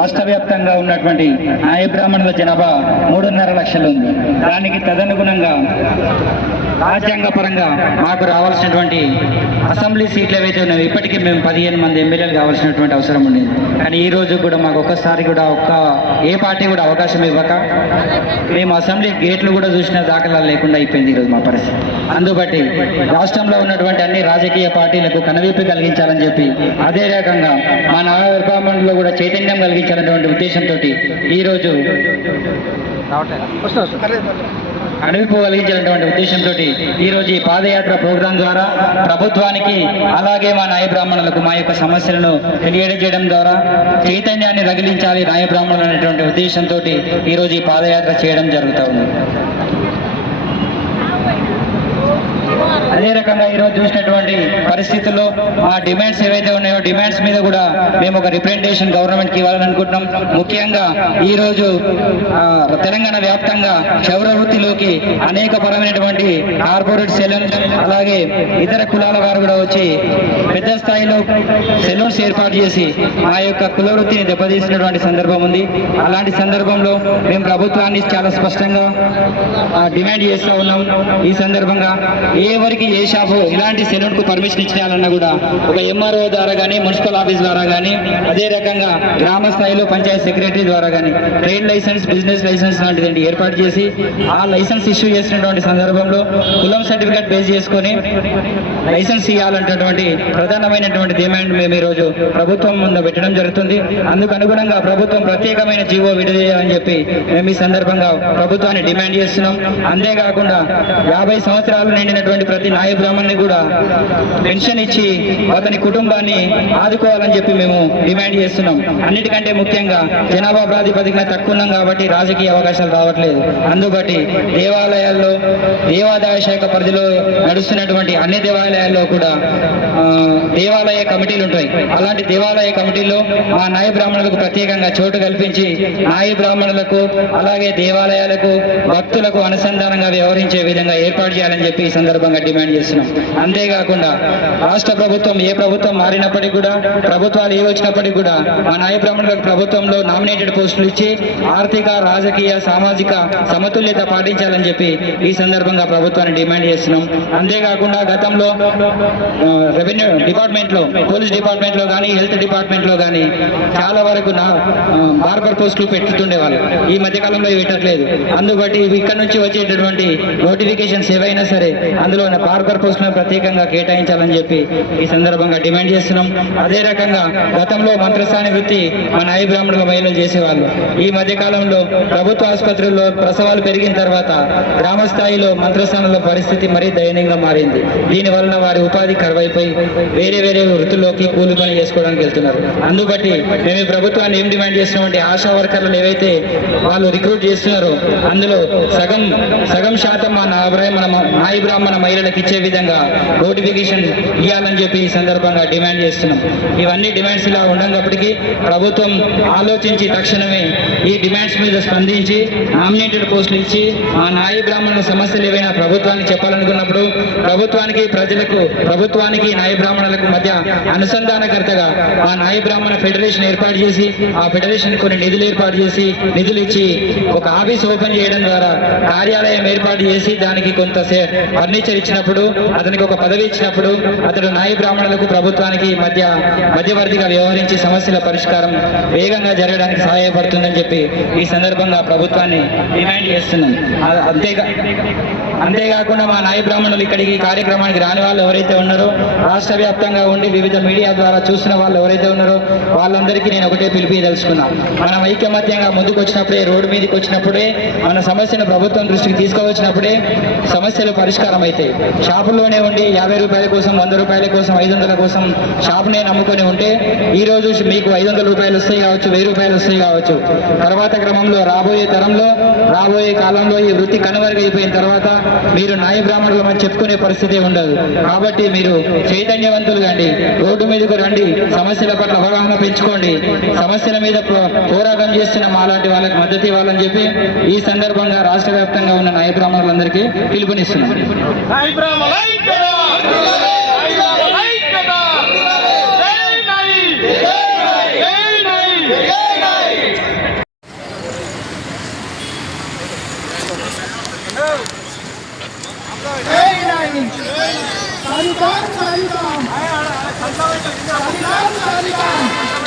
రాష్ట్ర వ్యాప్తంగా ఉన్నటువంటి నాయ బ్రాహ్మణుల జనాభా మూడున్నర లక్షలు ఉంది. దానికి తదనుగుణంగా రాజ్యాంగ పరంగా మాకు రావాల్సినటువంటి అసెంబ్లీ సీట్లు ఏవైతే ఉన్నాయో ఇప్పటికీ మేము పదిహేను మంది ఎమ్మెల్యేలు కావాల్సినటువంటి అవసరం ఉండేది కానీ ఈ రోజు కూడా మాకు ఒక్కసారి కూడా ఒక్క ఏ పార్టీ కూడా అవకాశం ఇవ్వక మేము అసెంబ్లీ గేట్లు కూడా చూసిన దాఖలా లేకుండా అయిపోయింది ఈరోజు మా పరిస్థితి. అందుబట్టి రాష్ట్రంలో ఉన్నటువంటి అన్ని రాజకీయ పార్టీలకు కనువిప్పు కలిగించాలని చెప్పి అదే రకంగా మా నవబ్రాహ్మణుల్లో కూడా చైతన్యం కలిగించాలనేటువంటి ఉద్దేశంతో ఈరోజు అడవిపు కలిగించినటువంటి ఉద్దేశంతో ఈరోజు ఈ పాదయాత్ర ప్రోగ్రాం ద్వారా ప్రభుత్వానికి అలాగే మా నాయ బ్రాహ్మణులకు మా యొక్క సమస్యలను తెలియజేయడం ద్వారా చైతన్యాన్ని రగిలించాలి నాయ బ్రాహ్మణులు అనేటువంటి ఉద్దేశంతో ఈ ఈ పాదయాత్ర చేయడం జరుగుతూ ఉంది. అదే రకంగా ఈరోజు చూసినటువంటి పరిస్థితుల్లో మా డిమాండ్స్ ఏవైతే ఉన్నాయో డిమాండ్స్ మీద కూడా మేము ఒక రిప్రజెంటేషన్ గవర్నమెంట్కి ఇవ్వాలని అనుకుంటున్నాం. ముఖ్యంగా ఈరోజు తెలంగాణ వ్యాప్తంగా క్షౌర వృత్తిలోకి అనేక పరమైనటువంటి కార్పొరేట్ సెలూన్స్ అలాగే ఇతర కులాల వారు కూడా వచ్చి పెద్ద స్థాయిలో సెలూన్స్ ఏర్పాటు చేసి ఆ యొక్క కుల వృత్తిని దెబ్బతీసినటువంటి సందర్భం ఉంది. అలాంటి సందర్భంలో మేము ప్రభుత్వాన్ని చాలా స్పష్టంగా ఆ, డిమాండ్ చేస్తూ ఉన్నాం. ఈ సందర్భంగా ఎవరికి ఏ షాపు ఇలాంటి సెలూన్కు పర్మిషన్ ఇచ్చేయాలన్నా కూడా ఒక ఎంఆర్ఓ ద్వారా కానీ మున్సిపల్ ఆఫీస్ ద్వారా కానీ అదే రకంగా గ్రామ స్థాయిలో పంచాయత్ సెక్రటరీ ద్వారా కానీ ట్రేడ్ లైసెన్స్ బిజినెస్ లైసెన్స్ లాంటిది ఏర్పాటు చేసి ఆ లైసెన్స్ ఇష్యూ చేసినటువంటి సందర్భంలో కులం సర్టిఫికేట్ బేస్ చేసుకొని లైసెన్స్ ఇవ్వాలంటటువంటి ప్రధానమైనటువంటి డిమాండ్ మేము ఈరోజు ప్రభుత్వం ముందు పెట్టడం జరుగుతుంది. అందుకు అనుగుణంగా ప్రభుత్వం ప్రత్యేకమైన జీవో విడుదల చెప్పి మేము ఈ సందర్భంగా ప్రభుత్వాన్ని డిమాండ్ చేస్తున్నాం. అంతేకాకుండా యాభై సంవత్సరాలు నిండినటువంటి ప్రతి నాయ బ్రాహ్మణ్ని కూడా పెన్షన్ ఇచ్చి అతని కుటుంబాన్ని ఆదుకోవాలని చెప్పి మేము డిమాండ్ చేస్తున్నాం. అన్నిటికంటే ముఖ్యంగా జనాభా ప్రాతిపదికన తక్కువ ఉన్నాం కాబట్టి రాజకీయ అవకాశాలు రావట్లేదు. అందుబట్టి దేవాలయాల్లో దేవాదాయ శాఖ పరిధిలో నడుస్తున్నటువంటి అన్ని దేవాలయాల్లో కూడా దేవాలయ కమిటీలు ఉంటాయి. అలాంటి దేవాలయ కమిటీల్లో మా నాయ బ్రాహ్మణులకు ప్రత్యేకంగా చోటు కల్పించి నాయ బ్రాహ్మణులకు అలాగే దేవాలయాలకు భక్తులకు అనుసంధానంగా వ్యవహరించే విధంగా ఏర్పాటు చేయాలని చెప్పి ఈ సందర్భంగా డిమాండ్ చేస్తున్నాం అంతేకాకుండా రాష్ట్ర ప్రభుత్వం ఏ ప్రభుత్వం మారినప్పటికీ కూడా ప్రభుత్వాలు ఏ వచ్చినప్పటికీ కూడా మా నాయ ప్రముఖులకు ప్రభుత్వంలో నామినేటెడ్ పోస్టులు ఇచ్చి ఆర్థిక రాజకీయ సామాజిక సమతుల్యత పాటించాలని చెప్పి ఈ సందర్భంగా ప్రభుత్వాన్ని డిమాండ్ చేస్తున్నాం. అంతేకాకుండా గతంలో రెవెన్యూ డిపార్ట్మెంట్లో పోలీస్ డిపార్ట్మెంట్లో కానీ హెల్త్ డిపార్ట్మెంట్లో కానీ చాలా వరకు నా బార్బర్ పోస్టులు పెట్టుతుండేవాళ్ళు. ఈ మధ్య కాలంలో పెట్టట్లేదు. అందుబట్టి ఇవి ఇక్కడ నుంచి వచ్చేటటువంటి నోటిఫికేషన్స్ ఏవైనా సరే అందులో బార్బర్ పోస్టులను ప్రత్యేకంగా కేటాయించాలని చెప్పి ఈ సందర్భంగా డిమాండ్ చేస్తున్నాం. అదే రకంగా గతంలో మంత్రస్థాని వృత్తి మన నాయ బ్రాహ్మణుల మహిళలు చేసేవాళ్ళు. ఈ మధ్య కాలంలో ప్రభుత్వ ఆసుపత్రుల్లో ప్రసవాలు పెరిగిన తర్వాత గ్రామ స్థాయిలో మంత్రస్థానంలో పరిస్థితి మరీ దయనీయంగా మారింది. దీని వలన వారి ఉపాధి కరువైపోయి వేరే వేరే వృత్తుల్లోకి కూలి పని చేసుకోవడానికి వెళ్తున్నారు. అందుబట్టి మేము ప్రభుత్వాన్ని ఏం డిమాండ్ చేస్తున్నామంటే ఆశా వర్కర్లను ఏవైతే వాళ్ళు రిక్రూట్ చేస్తున్నారో అందులో సగం సగం శాతం మా నా మన నాయి బ్రాహ్మణ మహిళలకు ఇచ్చే విధంగా నోటిఫికేషన్ ఇవ్వాలని చెప్పి ఈ సందర్భంగా డిమాండ్ చేస్తున్నాం. ఇవన్నీ డిమాండ్స్ ఇలా ఉండనప్పటికీ ప్రభుత్వం ఆలోచించి తక్షణమే ఈ డిమాండ్స్ మీద స్పందించి నామినేటెడ్ పోస్టులు ఇచ్చి ఆ నాయి బ్రాహ్మణుల సమస్యలు ఏవైనా ప్రభుత్వానికి చెప్పాలనుకున్నప్పుడు ప్రభుత్వానికి ప్రజలకు ప్రభుత్వానికి నాయ బ్రాహ్మణులకు మధ్య అనుసంధానకర్తగా ఆ నాయ బ్రాహ్మణ ఫెడరేషన్ ఏర్పాటు చేసి ఆ ఫెడరేషన్ కొన్ని నిధులు ఏర్పాటు చేసి నిధులు ఇచ్చి ఒక ఆఫీస్ ఓపెన్ చేయడం ద్వారా కార్యాలయం ఏర్పాటు చేసి దానికి కొంత ఫర్నిచర్ ఇచ్చినప్పుడు అతనికి ఒక పదవి ఇచ్చినప్పుడు అతడు నాయ బ్రాహ్మణులకు ప్రభుత్వానికి మధ్య మధ్యవర్తిగా వ్యవహరించి సమస్యల పరిష్కారం వేగంగా జరగడానికి సహాయపడుతుందని చెప్పి ఈ సందర్భంగా ప్రభుత్వాన్ని డిమాండ్ చేస్తున్నాం. అంతేగా అంతేకాకుండా మా నాయ బ్రాహ్మణులు ఇక్కడికి కార్యక్రమానికి రాని వాళ్ళు ఎవరైతే ఉన్నారో రాష్ట్ర వ్యాప్తంగా ఉండి వివిధ మీడియా ద్వారా చూసిన వాళ్ళు ఎవరైతే ఉన్నారో వాళ్ళందరికీ నేను ఒకటే పిలిపిదలుచుకున్నా. మనం ఐకమత్యంగా ముందుకు వచ్చినప్పుడే రోడ్డు మీదకి వచ్చినప్పుడే మన సమస్యను ప్రభుత్వం దృష్టికి తీసుకువచ్చినప్పుడే సమస్యలు పరిష్కారం అవుతాయి షాపుల్లోనే ఉండి యాభై రూపాయల కోసం వంద రూపాయల కోసం ఐదు వందల కోసం షాపునే నమ్ముకొని ఉంటే ఈ రోజు మీకు ఐదు వందల రూపాయలు వస్తాయి కావచ్చు వెయ్యి రూపాయలు వస్తాయి కావచ్చు. తర్వాత క్రమంలో రాబోయే తరంలో రాబోయే కాలంలో ఈ వృత్తి కనుమరుగైపోయిన తర్వాత మీరు నాయ బ్రాహ్మణులు చెప్పుకునే పరిస్థితి ఉండదు. కాబట్టి మీరు చైతన్యవంతులు కండి. రోడ్డు మీదకు రండి. సమస్యల పట్ల అవగాహన పెంచుకోండి. సమస్యల మీద పో- పోరాటం చేస్తున్న మాలాంటి వాళ్ళకి మద్దతు ఇవ్వాలని చెప్పి ఈ సందర్భంగా రాష్ట్ర వ్యాప్తంగా ఉన్న నాయ బ్రాహ్మణులందరికీ పిలుపునిస్తున్నాం Salutar, salutar. Salutar, salutar.